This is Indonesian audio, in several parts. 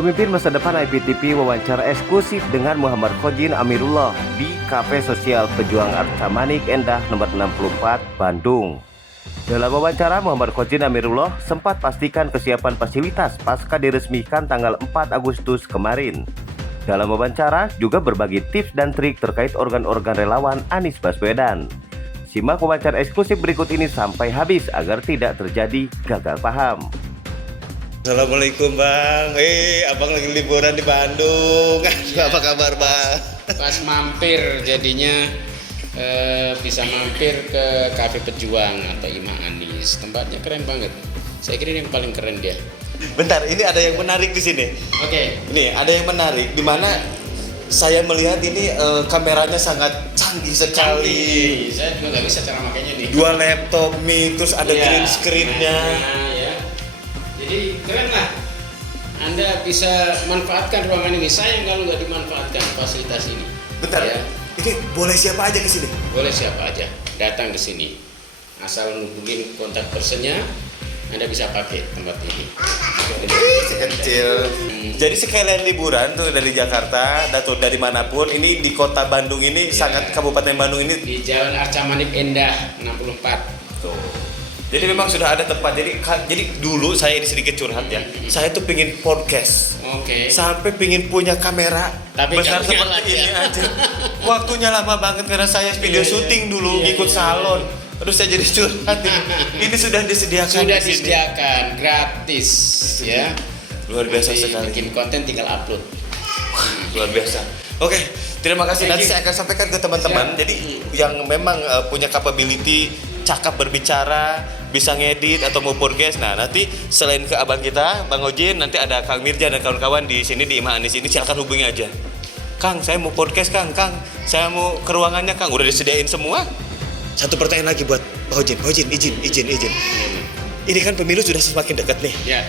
Pemimpin masa depan IPTV wawancara eksklusif dengan Muhammad Khodzin Amirullah di Kafe Sosial Pejuang Arca Manik Endah nomor 64 Bandung. Dalam wawancara, Muhammad Khodzin Amirullah sempat pastikan kesiapan fasilitas pasca diresmikan tanggal 4 Agustus kemarin. Dalam wawancara juga berbagi tips dan trik terkait organ-organ relawan Anies Baswedan. Simak wawancara eksklusif berikut ini sampai habis agar tidak terjadi gagal paham. Assalamualaikum Bang, abang lagi liburan di Bandung. Ya, apa kabar Bang? Pas mampir jadinya bisa mampir ke Kafe Pejuang atau Imam Anies. Tempatnya keren banget. Saya kira ini yang paling keren dia. Bentar, ini ada yang menarik di sini. Oke. Ini ada yang menarik di mana saya melihat ini kameranya sangat canggih sekali. Saya juga nggak bisa cara makainya nih. 2 laptop, mic, terus ada green screen-nya. Ya. Jadi keren lah. Anda bisa manfaatkan ruangan ini. Sayang kalau nggak dimanfaatkan fasilitas ini. Bentar, Ya. ini boleh siapa aja ke sini? Boleh siapa aja datang ke sini. Asal hubungin kontak personnya, Anda bisa pakai tempat ini. Kecil. Jadi sekalian liburan tuh dari Jakarta atau dari manapun, ini di kota Bandung ini sangat Kabupaten Bandung ini Di Jalan Arca Manik Endah 64. tuh. Jadi memang sudah ada tempat. Jadi dulu saya ini sedikit curhat ya. Saya tuh pingin podcast. Oke. Sampai pingin punya kamera Tapi besar nggak punya seperti lagi ini ya. aja. Waktunya lama banget karena saya video syuting dulu, ikut salon. Terus saya jadi curhat. Ini sudah disediakan Sudah di sini. disediakan gratis ya. Luar biasa Jadi, sekali. bikin konten tinggal upload. Luar biasa. Oke, terima kasih. Nanti saya akan sampaikan ke teman-teman. Siap. Jadi yang memang punya capability, cakap berbicara, bisa ngedit atau mau podcast. Nah, nanti selain ke abang kita, Bang Ojin, nanti ada Kang Mirja dan kawan-kawan di sini di Imam Anies ini, silakan hubungi aja. Kang, saya mau podcast, Kang. Saya mau ke ruangannya, Kang. Udah disediain semua. Satu pertanyaan lagi buat Bang Ojin. Bang Ojin, izin. Ini kan pemilu sudah semakin dekat nih. Ya.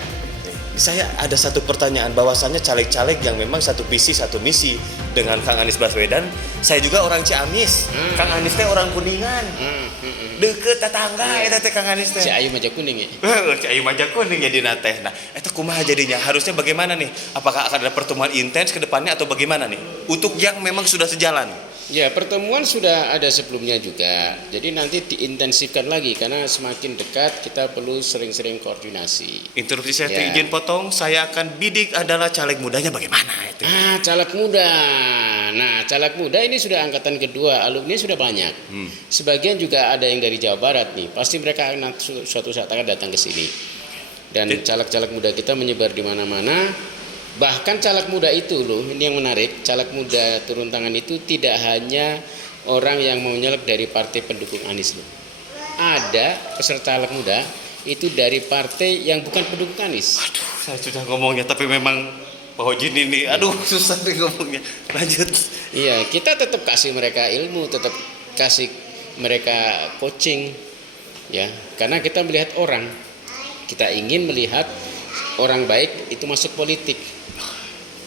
Saya ada satu pertanyaan, bahwasannya caleg-caleg yang memang satu visi satu misi dengan Kang Anies Baswedan. Saya juga orang Ciamis, Kang Anies teh orang Kuningan, deket tetangga eta teh Kang Anies teh. Si Ayu Maja Kuning ya. Ayo Maja Kuning jadi teh. Nah, eta kumaha jadinya? Harusnya bagaimana nih? Apakah akan ada pertemuan intens ke depannya atau bagaimana nih? Untuk yang memang sudah sejalan. Ya, pertemuan sudah ada sebelumnya juga. Jadi nanti diintensifkan lagi karena semakin dekat kita perlu sering-sering koordinasi. Interupsi saya Ya. izin potong, saya akan bidik adalah caleg mudanya bagaimana itu? Caleg muda. Nah, caleg muda ini sudah angkatan kedua, alumni sudah banyak. Sebagian juga ada yang dari Jawa Barat nih. Pasti mereka akan suatu saat akan datang ke sini. Dan caleg-caleg muda kita menyebar di mana-mana. Bahkan caleg muda itu loh, ini yang menarik. Caleg muda turun tangan itu tidak hanya orang yang mau nyalek dari partai pendukung Anies loh. Ada peserta caleg muda itu dari partai yang bukan pendukung Anies. Aduh, saya sudah ngomongnya tapi memang Pak Hojin ini, aduh susah nih ngomongnya. Lanjut. Iya, kita tetap kasih mereka ilmu, tetap kasih mereka coaching, ya. Karena kita melihat orang, kita ingin melihat orang baik itu masuk politik,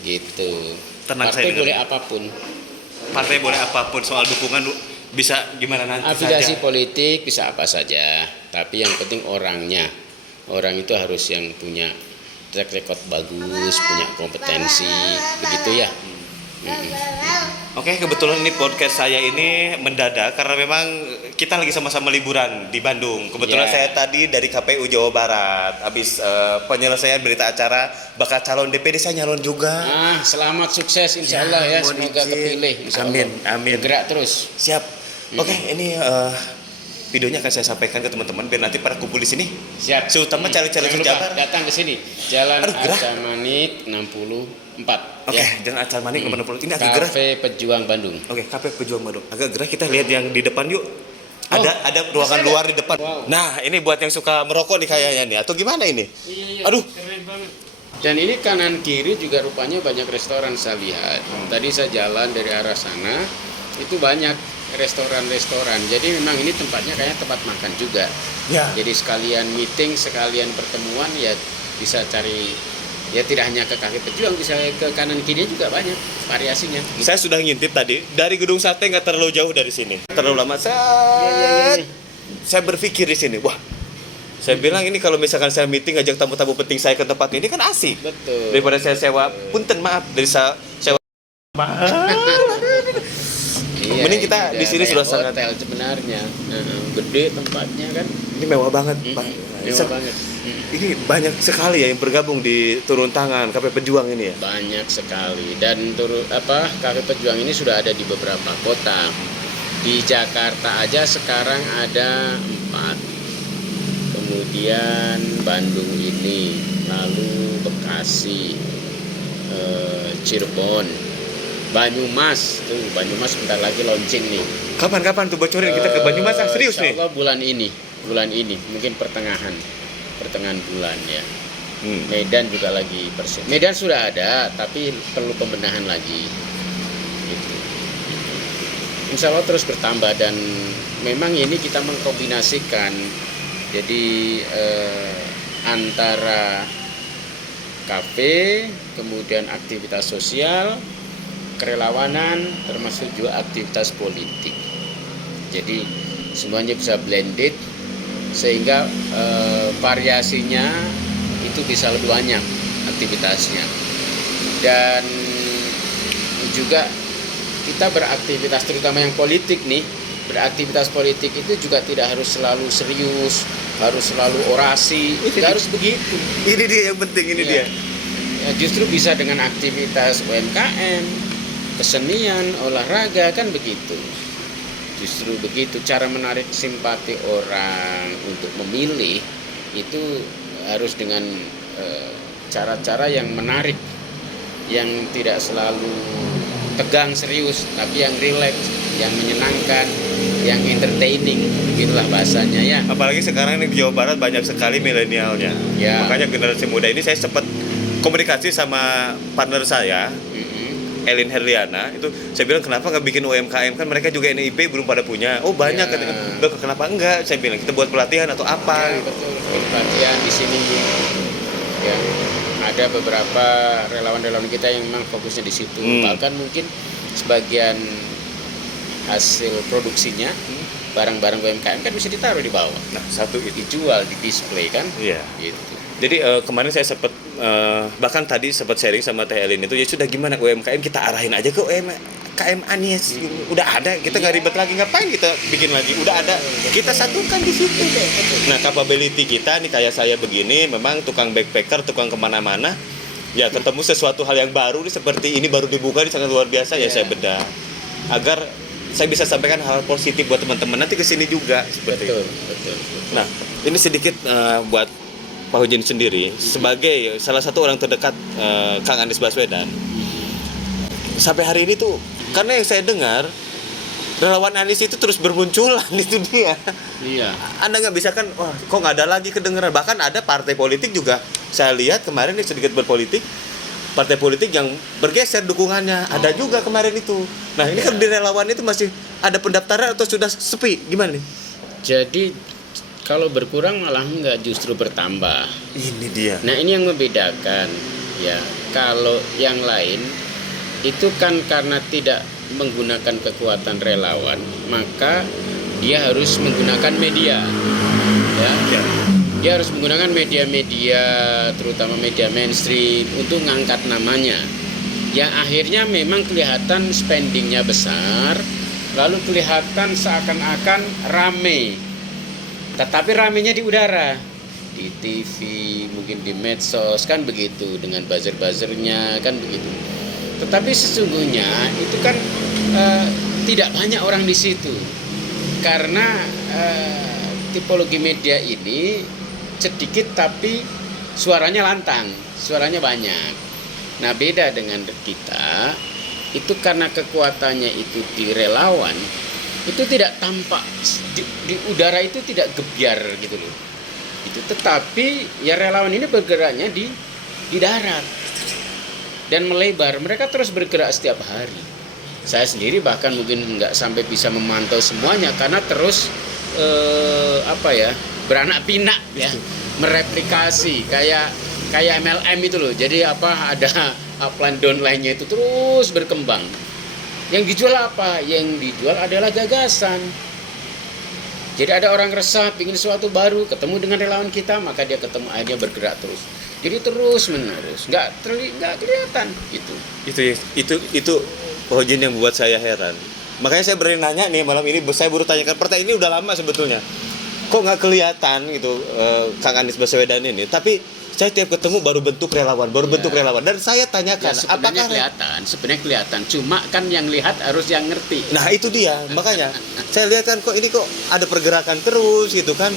gitu. Tenang, Partai saya boleh dengar. apapun, Partai boleh apapun, soal dukungan bisa gimana nanti afiliasi saja. politik bisa apa saja, tapi yang penting orangnya. Orang itu harus yang punya track record bagus, punya kompetensi, begitu ya. Oke, kebetulan ini podcast saya ini mendadak karena memang kita lagi sama-sama liburan di Bandung. Kebetulan Ya. saya tadi dari KPU Jawa Barat, habis penyelesaian berita acara bakal calon DPD, saya nyalon juga. Selamat sukses insya Allah ya, mohon semoga izin. kepilih. Insya Amin, Allah. amin. Gerak terus. Siap. Oke, ini videonya akan saya sampaikan ke teman-teman biar nanti pada kumpul di sini. Siap. Terutama caleg-caleg Jangan lupa sejabar. datang ke sini. Jalan Aduh, gerah. Arca Manik 64. Oke, jangan acar manik nomor 60. Ini agak gerah. Kafe Pejuang Bandung. Oke, Kafe Pejuang Bandung. Agak gerah, kita lihat yang di depan yuk. Oh, Ada ruangan ada? luar di depan. Wow. Nah, ini buat yang suka merokok nih kayaknya nih. Atau gimana ini? Iya, Aduh. keren banget. Dan ini kanan kiri juga rupanya banyak restoran saya lihat. Tadi saya jalan dari arah sana, itu banyak restoran-restoran. Jadi memang ini tempatnya kayaknya tempat makan juga. Ya. Jadi sekalian meeting, sekalian pertemuan ya bisa cari, ya tidak hanya ke Kafe Pejuang, bisa ke kanan kiri juga banyak variasinya. Saya sudah ngintip tadi dari Gedung Sate, nggak terlalu jauh dari sini. Terlalu lama. Iya. Saya berpikir di sini, wah, Saya bilang ini kalau misalkan saya meeting ngajak tamu-tamu penting saya ke tempat ini kan asik. Betul. Daripada saya sewa, punten maaf dari sewa. Iya, Mending kita ini di sini udah sudah kayak sangat hotel sebenarnya. Gede tempatnya kan. ini mewah banget, Pak. Mewah banget. Ini banyak sekali ya yang bergabung di Turun Tangan Kafe Pejuang ini ya. Banyak sekali dan Kafe Pejuang ini sudah ada di beberapa kota. Di Jakarta aja sekarang ada 4. Kemudian Bandung ini, lalu Bekasi, Cirebon, Banyumas. Tuh, Banyumas bentar lagi launching nih. Kapan-kapan tuh bocorin kita ke Banyumas serius nih. Insya Allah bulan ini, mungkin pertengahan bulan ya. Medan juga lagi persiapan. Medan sudah ada, tapi perlu pembenahan lagi. Gitu. Insya Allah terus bertambah dan memang ini kita mengkombinasikan. Jadi antara kafe, kemudian aktivitas sosial, kerelawanan, termasuk juga aktivitas politik. Jadi semuanya bisa blended sehingga variasinya itu bisa lebih banyak aktivitasnya. Dan juga kita beraktivitas terutama yang politik nih, beraktivitas politik itu juga tidak harus selalu serius, harus selalu orasi, tidak harus begitu. Ini dia yang penting ini dia. Ya, justru bisa dengan aktivitas UMKM, kesenian, olahraga kan begitu. Justru begitu cara menarik simpati orang untuk memilih itu harus dengan cara-cara yang menarik, yang tidak selalu tegang serius, tapi yang rileks, yang menyenangkan, yang entertaining, begitulah bahasanya ya. Apalagi sekarang ini di Jawa Barat banyak sekali milenialnya. Ya. Makanya generasi muda ini saya sempat komunikasi sama partner saya, Elin Herliana, itu saya bilang kenapa nggak bikin UMKM, kan mereka juga NIP belum pada punya. Oh banyak, Ya. Loh, kenapa enggak? Saya bilang kita buat pelatihan atau apa. Ya, betul. Pelatihan di sini ya ada beberapa relawan-relawan kita yang memang fokusnya di situ. Bahkan mungkin sebagian hasil produksinya barang-barang UMKM kan bisa ditaruh di bawah. Nah, satu itu. Dijual, di display kan? Iya. Gitu. Jadi kemarin saya sempat bahkan tadi sempat sharing sama Teh Elin itu, ya sudah gimana UMKM kita arahin aja ke UMKM Anies. Udah ada, kita nggak ribet lagi, ngapain kita bikin lagi? Udah ada, kita satukan di situ. Nah, capability kita nih kayak saya begini, memang tukang backpacker, tukang kemana-mana, ya ketemu sesuatu hal yang baru nih seperti ini baru dibuka, ini sangat luar biasa ya. Saya bedah agar saya bisa sampaikan hal positif buat teman-teman nanti kesini juga seperti Betul, itu. betul. Nah, ini sedikit buat Pak Hojin sendiri sebagai salah satu orang terdekat Kang Anies Baswedan. Sampai hari ini tuh, karena yang saya dengar relawan Anies itu terus bermunculan, itu dia. Iya. Anda nggak bisa kan, wah kok nggak ada lagi kedengeran. Bahkan ada partai politik juga, saya lihat kemarin nih sedikit berpolitik, partai politik yang bergeser dukungannya, ada juga kemarin itu. Nah ini kan di relawan itu masih ada pendaftaran atau sudah sepi, gimana nih? Jadi kalau berkurang malah enggak, justru bertambah. Ini dia. Nah ini yang membedakan ya. Kalau yang lain itu kan karena tidak menggunakan kekuatan relawan, maka dia harus menggunakan media ya. Dia harus menggunakan media-media, terutama media mainstream untuk ngangkat namanya. Yang akhirnya memang kelihatan spendingnya besar, lalu kelihatan seakan-akan rame. Tetapi ramenya di udara, di TV, mungkin di medsos, kan begitu, dengan buzzer-buzzernya, kan begitu. Tetapi sesungguhnya itu kan tidak banyak orang di situ, karena tipologi media ini sedikit tapi suaranya lantang, suaranya banyak. Nah beda dengan kita, itu karena kekuatannya itu di relawan, itu tidak tampak di udara, itu tidak gebyar gitu loh. Itu tetapi ya relawan ini bergeraknya di darat dan melebar. Mereka terus bergerak setiap hari. Saya sendiri bahkan mungkin nggak sampai bisa memantau semuanya karena terus beranak pinak ya, mereplikasi kayak MLM itu loh. Jadi ada upline downline-nya itu terus berkembang. Yang dijual apa? Yang dijual adalah gagasan. Jadi ada orang resah, ingin sesuatu baru, ketemu dengan relawan kita, maka dia ketemu, akhirnya bergerak terus. Jadi terus menerus, nggak kelihatan gitu. Itu Pak Hojin yang buat saya heran. Makanya saya berani nanya nih malam ini, saya baru tanyakan pertanyaan ini udah lama sebetulnya. Kok nggak kelihatan gitu Kang Anies Baswedan ini? Tapi saya tiap ketemu baru bentuk relawan, dan saya tanyakan Ya, sebenarnya kelihatan, cuma kan yang lihat harus yang ngerti. Nah itu dia, makanya saya lihat kan kok ada pergerakan terus gitu kan.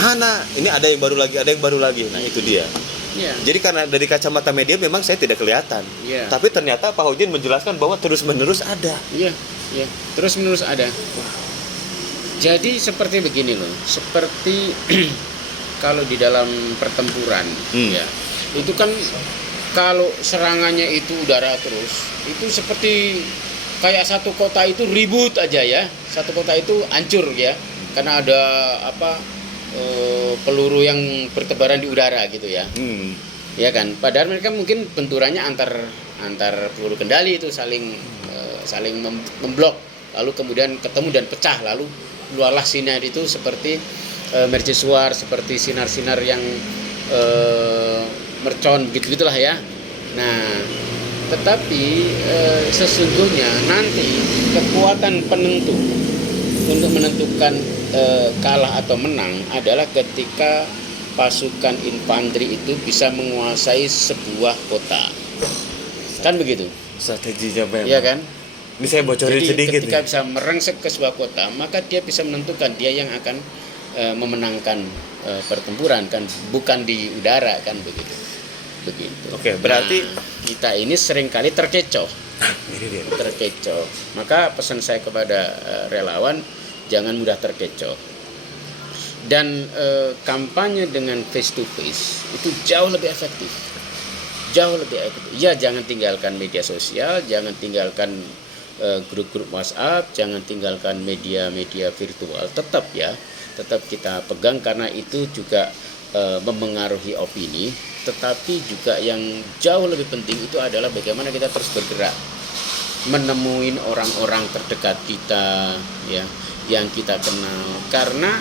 Mana ini ada yang baru lagi. Nah itu dia. Ya. Jadi karena dari kacamata media memang saya tidak kelihatan. Ya. Tapi ternyata Pak Hojin menjelaskan bahwa terus-menerus ada. Iya, terus-menerus ada. Jadi seperti begini loh, seperti kalau di dalam pertempuran, ya, itu kan kalau serangannya itu udara terus, itu seperti kayak satu kota itu ribut aja ya, satu kota itu hancur ya, karena ada peluru yang bertebaran di udara gitu ya, ya kan. Padahal mereka mungkin benturannya antar peluru kendali itu saling memblok, lalu kemudian ketemu dan pecah, lalu keluarlah sinar itu seperti mercusuar, seperti sinar-sinar yang mercon gitulah ya. Nah, tetapi sesungguhnya nanti kekuatan penentu untuk menentukan kalah atau menang adalah ketika pasukan infanteri itu bisa menguasai sebuah kota. Kan begitu? Strateginya memang. Iya kan? Ini saya bocorin Jadi sedikit ketika nih. bisa merangsek ke sebuah kota, maka dia bisa menentukan dia yang akan memenangkan pertempuran kan, bukan di udara kan begitu. Oke, berarti kita ini seringkali terkecoh. Ini dia. Terkecoh. Maka pesan saya kepada relawan, jangan mudah terkecoh. Dan kampanye dengan face to face itu jauh lebih efektif. Ya, jangan tinggalkan media sosial, jangan tinggalkan grup-grup WhatsApp, jangan tinggalkan media-media virtual. Tetap kita pegang karena itu juga memengaruhi opini. Tetapi juga yang jauh lebih penting itu adalah bagaimana kita terus bergerak, menemuin orang-orang terdekat kita, ya, yang kita kenal. Karena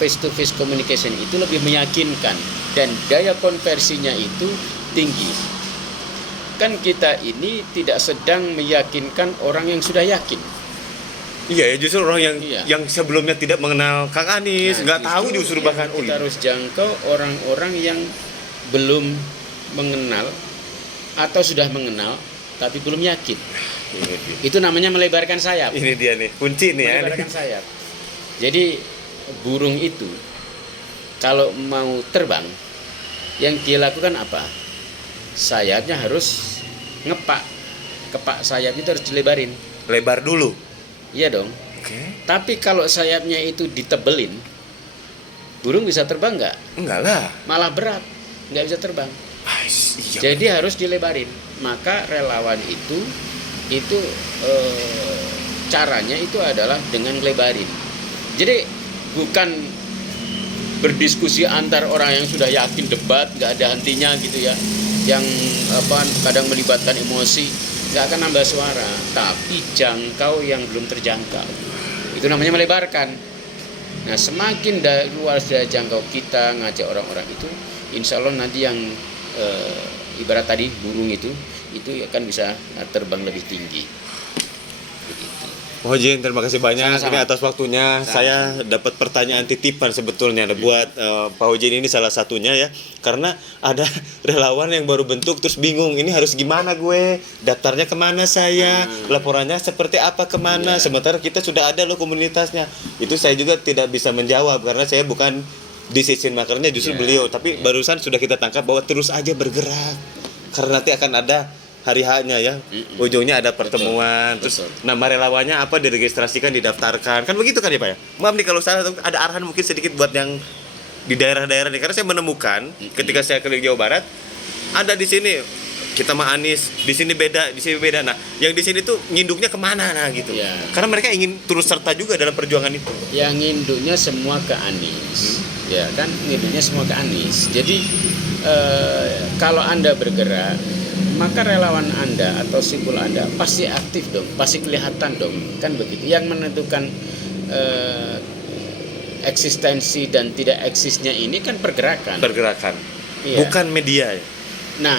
face to face communication itu lebih meyakinkan dan daya konversinya itu tinggi. Kan kita ini tidak sedang meyakinkan orang yang sudah yakin. Iya ya, justru orang Iya. yang sebelumnya tidak mengenal Kang Anies, nggak tahu justru ya, bahkan kita harus jangkau orang-orang yang belum mengenal atau sudah mengenal tapi belum yakin. Itu namanya melebarkan sayap. Ini dia nih, kunci nih ya. Melebarkan sayap. Jadi burung itu kalau mau terbang, yang dia lakukan apa? Sayapnya harus kepak sayap itu harus dilebarin. Lebar dulu. Iya dong. Oke. Tapi kalau sayapnya itu ditebelin, burung bisa terbang nggak? Enggak lah. Malah berat, nggak bisa terbang. Iya. Jadi harus dilebarin. Maka relawan itu caranya itu adalah dengan lebarin. Jadi bukan berdiskusi antar orang yang sudah yakin, debat nggak ada hentinya gitu ya, yang kadang melibatkan emosi, nggak akan nambah suara, tapi jangkau yang belum terjangkau. Itu namanya melebarkan. Nah, semakin luas dari jangkau kita ngajak orang-orang itu, insya Allah nanti yang ibarat tadi burung itu akan bisa terbang lebih tinggi. Begitu. Pak Hojin, terima kasih banyak. Sama-sama. Ini atas waktunya. Saya dapat pertanyaan titipan sebetulnya buat Pak Hojin ini salah satunya ya. Karena ada relawan yang baru bentuk terus bingung, ini harus gimana gue? Daftarnya kemana saya? Laporannya seperti apa kemana? Sementara kita sudah ada loh komunitasnya. Itu saya juga tidak bisa menjawab karena saya bukan decision makernya, justru beliau. Tapi barusan sudah kita tangkap bahwa terus aja bergerak. Karena nanti akan ada hari hanya ya, ujungnya ada pertemuan, terus nama relawannya apa diregistrasikan, didaftarkan, kan begitu kan ya Pak ya? Maaf nih kalau salah, ada arahan mungkin sedikit buat yang di daerah-daerah nih, karena saya menemukan ketika saya keliling Jawa Barat, ada di sini kita mah Anies, di sini beda, nah yang di sini tuh nginduknya kemana nah gitu, karena mereka ingin turut serta juga dalam perjuangan itu. Yang nginduknya semua ke Anies, ya kan, nginduknya semua ke Anies. Jadi kalau Anda bergerak, maka relawan Anda atau simpul Anda pasti aktif dong, pasti kelihatan dong, kan begitu. Yang menentukan eksistensi dan tidak eksisnya ini kan pergerakan. Pergerakan. Iya. Bukan media ya. Nah,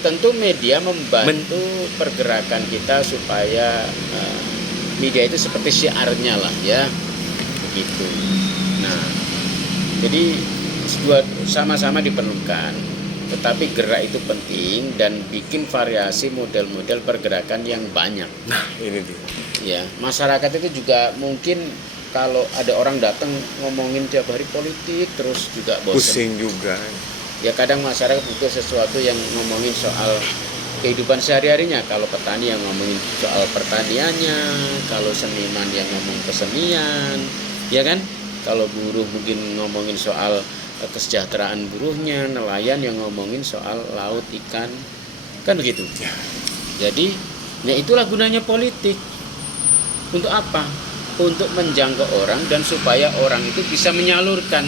tentu media membantu pergerakan kita supaya media itu seperti syiarnya lah ya, begitu. Nah, jadi sama-sama diperlukan, tetapi gerak itu penting dan bikin variasi model-model pergerakan yang banyak. Nah, ini dia. Ya, masyarakat itu juga mungkin kalau ada orang datang ngomongin tiap hari politik terus juga bosan. Pusing juga. Ya kadang masyarakat butuh sesuatu yang ngomongin soal kehidupan sehari-harinya. Kalau petani yang ngomongin soal pertaniannya, kalau seniman yang ngomong kesenian, ya kan? Kalau buruh mungkin ngomongin soal kesejahteraan buruhnya, nelayan yang ngomongin soal laut ikan, kan begitu. Jadi, ya itulah gunanya politik. Untuk apa? Untuk menjangkau orang dan supaya orang itu bisa menyalurkan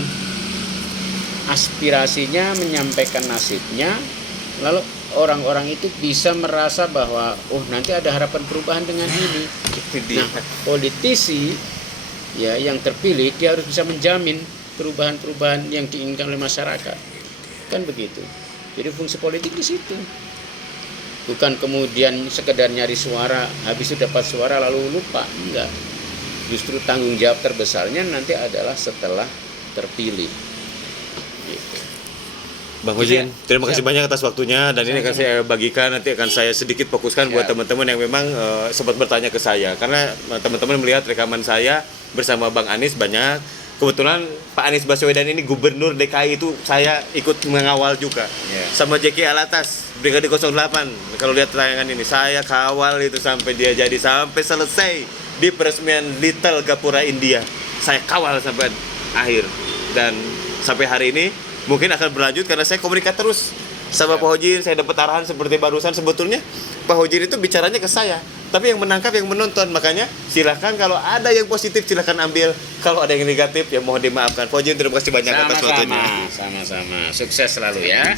aspirasinya, menyampaikan nasibnya, lalu orang-orang itu bisa merasa bahwa nanti ada harapan perubahan dengan ini. Nah, politisi ya yang terpilih dia harus bisa menjamin perubahan-perubahan yang diinginkan oleh masyarakat. Kan begitu. Jadi fungsi politik di situ. Bukan kemudian sekedar nyari suara, habis itu dapat suara lalu lupa. Enggak. Justru tanggung jawab terbesarnya nanti adalah setelah terpilih. Bang Hojin, terima kasih banyak atas waktunya dan ini akan saya bagikan, nanti akan saya sedikit fokuskan buat teman-teman yang memang sempat bertanya ke saya, karena teman-teman melihat rekaman saya bersama Bang Anies banyak. Kebetulan Pak Anies Baswedan ini Gubernur DKI itu saya ikut mengawal juga, sama Jeki Alatas Brigade 08. Kalau lihat tayangan ini saya kawal itu sampai dia jadi, sampai selesai di peresmian Little Gapura India saya kawal sampai akhir, dan sampai hari ini mungkin akan berlanjut karena saya komunikasi terus sama Pak Hojin. Saya dapat arahan seperti barusan, sebetulnya Pak Hojin itu bicaranya ke saya, tapi yang menangkap yang menonton. Makanya silahkan kalau ada yang positif silahkan ambil, kalau ada yang negatif ya mohon dimaafkan. Pak Hojin terima kasih banyak atas waktunya. Sama-sama, sukses selalu ya.